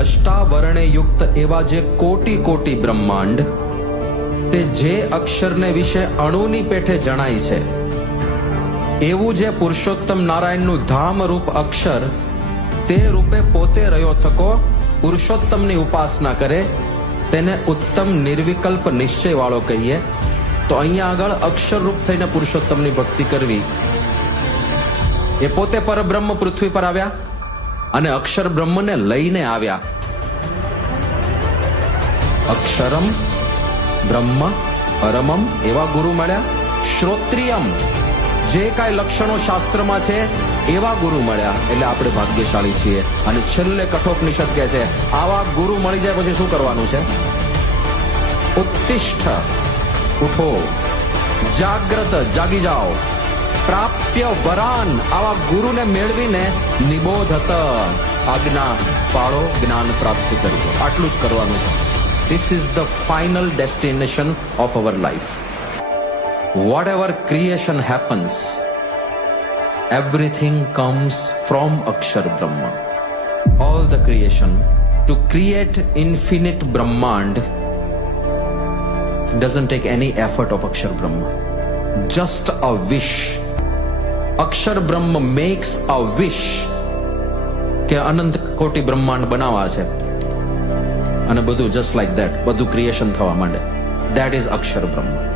અષ્ટાવરણે યુક્ત એવા જે કોટી કોટી બ્રહ્માંડ તે જે અક્ષરને વિશે અણુની પેઠે જણાય છે, એવું જે પુરુષોત્તમ નારાયણનું ધામ રૂપ અક્ષર તે રૂપે પોતે રહ્યો થકો પુરુષોત્તમની ઉપાસના કરે તેને ઉત્તમ નિર્વિકલ્પ નિશ્ચય વાળો કહીએ. તો અહીંયા આગળ અક્ષર રૂપ થઈને પુરુષોત્તમની ભક્તિ કરવી. એ પોતે પરબ્રહ્મ પૃથ્વી પર આવ્યા અને અક્ષર બ્રહ્મને લઈને આવ્યા. અક્ષરમ બ્રહ્મ પરમમ એવા ગુરુ મળ્યા. શ્રોત્રિયમ જે કાંઈ લક્ષણો શાસ્ત્રમાં છે એવા ગુરુ મળ્યા. એટલે આપણે ભાગ્યશાળી છીએ. અને છેલ્લે કઠોપનિષદ કહે છે આવા ગુરુ મળી જાય પછી શું કરવાનું છે? ઉત્તિષ્ઠ, ઉઠો, જાગ્રત, જાગી જાઓ, પ્રાપ્ય વરાન, આવા ગુરુને મેળવીને નિબોધત, આજ્ઞા પાળો, જ્ઞાન પ્રાપ્ત કરજો. આટલું જ કરવાનું છે. This is the final destination of our life. Whatever creation happens, everything comes from Akshar Brahma. All the creation, to create infinite Brahmand doesn't take any effort of Akshar Brahma. Just a wish. Akshar Brahma makes a wish કે અનંત કોટી બ્રહ્માંડ બનાવવા છે અને બધું just like that બધું creation થવા માંડે. That is Akshar Brahma.